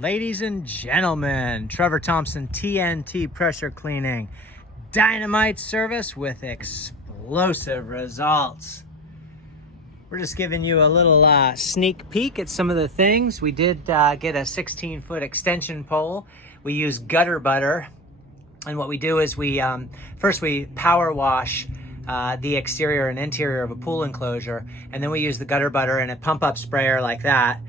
Ladies and gentlemen, Trevor Thompson, TNT Pressure Cleaning, dynamite service with explosive results. We're just giving you a little sneak peek at some of the things. We did get a 16-foot extension pole. We use gutter butter, and what we do is we first we power wash the exterior and interior of a pool enclosure, and then we use the gutter butter in a pump up sprayer like that.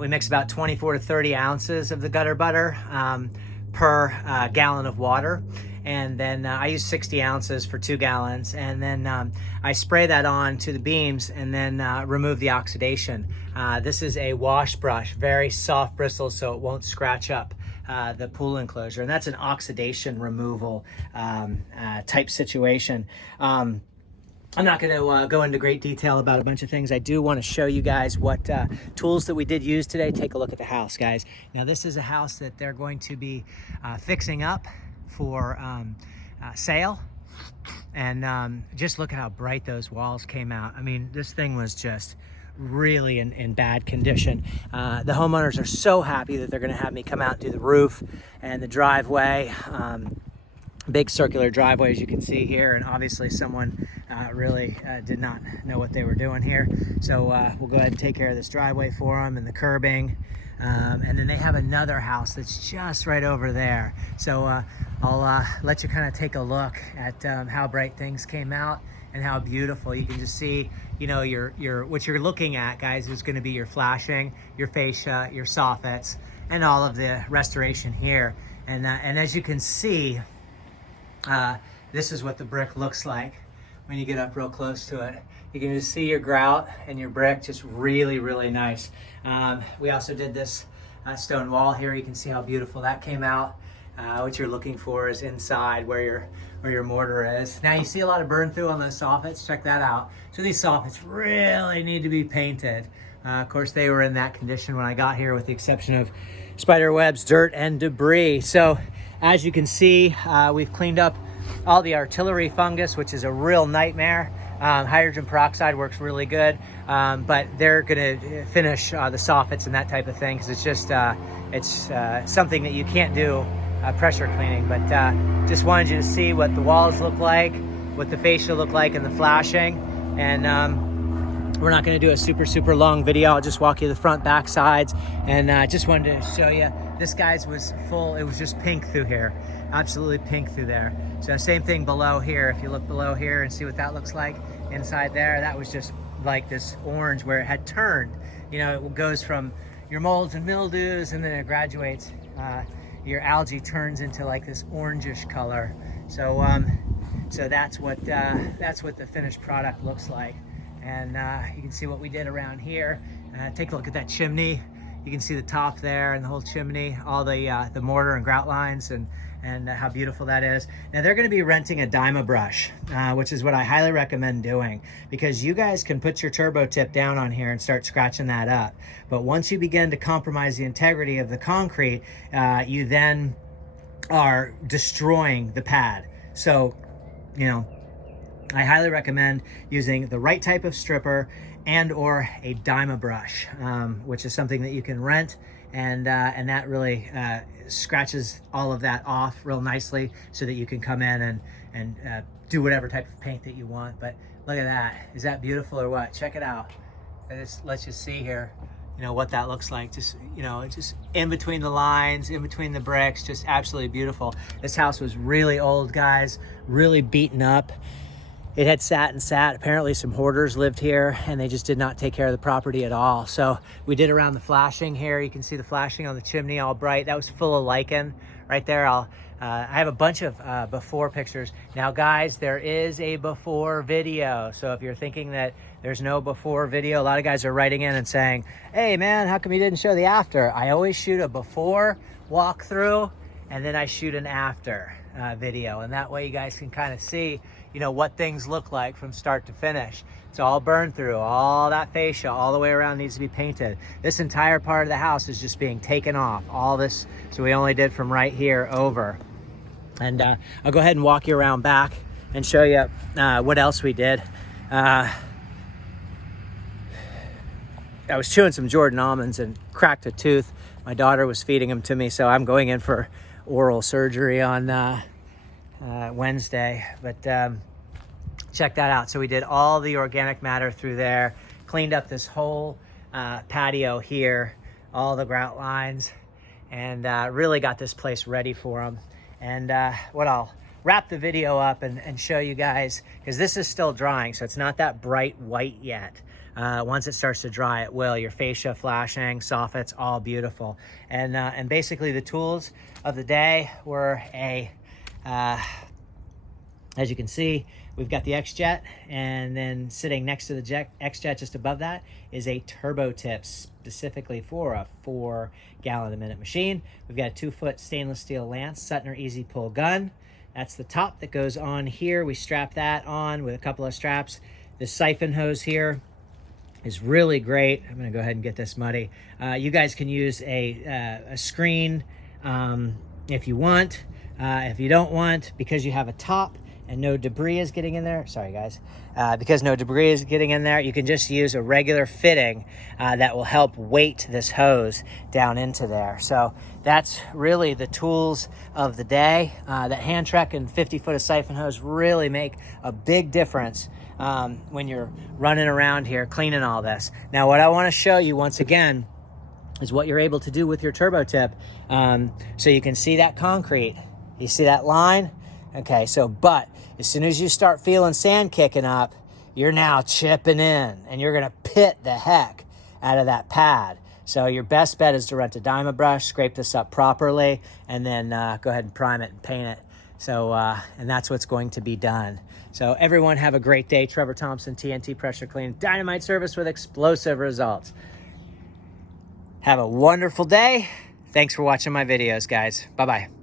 We mix about 24 to 30 ounces of the gutter butter per gallon of water. And then I use 60 ounces for 2 gallons. And then I spray that on to the beams and then remove the oxidation. This is a wash brush, very soft bristles so it won't scratch up the pool enclosure. And that's an oxidation removal type situation. I'm not going to go into great detail about a bunch of things. I do want to show you guys what tools that we did use today. Take a look at the house, guys. Now, this is a house that they're going to be fixing up for sale. And just look at how bright those walls came out. I mean, this thing was just really in bad condition. The homeowners are so happy that they're going to have me come out and do the roof and the driveway. Big circular driveway, as you can see here, and obviously someone really did not know what they were doing here. So we'll go ahead and take care of this driveway for them and the curbing. And then they have another house that's just right over there. So I'll let you kind of take a look at how bright things came out and how beautiful. You can just see, you know, what you're looking at, guys, is going to be your flashing, your fascia, your soffits, and all of the restoration here. And as you can see, this is what the brick looks like when you get up real close to it. You can just see your grout and your brick, just really, really nice. We also did this stone wall here. You can see how beautiful that came out. What you're looking for is inside where your mortar is. Now you see a lot of burn through on those soffits. Check that out. So these soffits really need to be painted. Of course, they were in that condition when I got here, with the exception of spider webs, dirt, and debris. So as you can see, we've cleaned up all the artillery fungus, which is a real nightmare. Hydrogen peroxide works really good, but they're gonna finish the soffits and that type of thing, because it's just something that you can't do pressure cleaning. But just wanted you to see what the walls look like, what the fascia look like, and the flashing. And we're not going to do a super long video. I'll just walk you the front, back, sides, and just wanted to show you. This guy's was full. It was just pink through here, absolutely pink through there. So same thing below here. If you look below here and see what that looks like inside there, that was just like this orange where it had turned. You know, it goes from your molds and mildews, and then it graduates. Your algae turns into like this orangish color. So so that's what the finished product looks like. And you can see what we did around here. Take a look at that chimney. You can see the top there and the whole chimney, all the mortar and grout lines, and how beautiful that is. Now they're going to be renting a Dyma brush, which is what I highly recommend doing, because you guys can put your turbo tip down on here and start scratching that up. But once you begin to compromise the integrity of the concrete, you then are destroying the pad. So, you know, I highly recommend using the right type of stripper and or a Dyma brush, which is something that you can rent, and that really scratches all of that off real nicely, so that you can come in and do whatever type of paint that you want. But look at that. Is that beautiful or what? Check it out. Let's just see here, you know, what that looks like. Just, you know, just in between the lines, in between the bricks, just absolutely beautiful. This house was really old, guys, really beaten up. It had sat and sat. Apparently some hoarders lived here, and they just did not take care of the property at all. So we did around the flashing here. You can see the flashing on the chimney, all bright. That was full of lichen right there. I have a bunch of before pictures. Now, guys, there is a before video. So if you're thinking that there's no before video, a lot of guys are writing in and saying, hey man, how come you didn't show the after? I always shoot a before walkthrough, and then I shoot an after video. And that way you guys can kind of see, you know, what things look like from start to finish. It's all burned through. All that fascia all the way around needs to be painted. This entire part of the house is just being taken off. All this, so we only did from right here over. And I'll go ahead and walk you around back and show you what else we did. I was chewing some Jordan almonds and cracked a tooth. My daughter was feeding them to me, so I'm going in for oral surgery on Wednesday. But check that out. So we did all the organic matter through there, cleaned up this whole patio here, all the grout lines, and really got this place ready for them. And what I'll wrap the video up and show you guys, because this is still drying, so it's not that bright white yet. Once it starts to dry, it will. Your fascia flashing, soffits, all beautiful. And basically the tools of the day were as you can see, we've got the X-Jet, and then sitting next to the X-Jet just above that is a turbo tip specifically for a 4-gallon-a-minute machine. We've got a 2-foot stainless steel lance, Suttner Easy Pull gun. That's the top that goes on here. We strap that on with a couple of straps. The siphon hose here is really great. I'm gonna go ahead and get this muddy. You guys can use a screen if you want. If you don't want, because you have a top and no debris is getting in there, sorry guys, because no debris is getting in there, you can just use a regular fitting that will help weight this hose down into there. So that's really the tools of the day. That hand truck and 50-foot of siphon hose really make a big difference when you're running around here cleaning all this. Now what I want to show you once again is what you're able to do with your turbo tip. So you can see that concrete. You see that line? Okay, so but as soon as you start feeling sand kicking up, you're now chipping in and you're gonna pit the heck out of that pad. So your best bet is to rent a Dyma-brush, scrape this up properly, and then go ahead and prime it and paint it. So, and that's what's going to be done. So everyone have a great day. Trevor Thompson, TNT Pressure Clean, dynamite service with explosive results. Have a wonderful day. Thanks for watching my videos, guys. Bye-bye.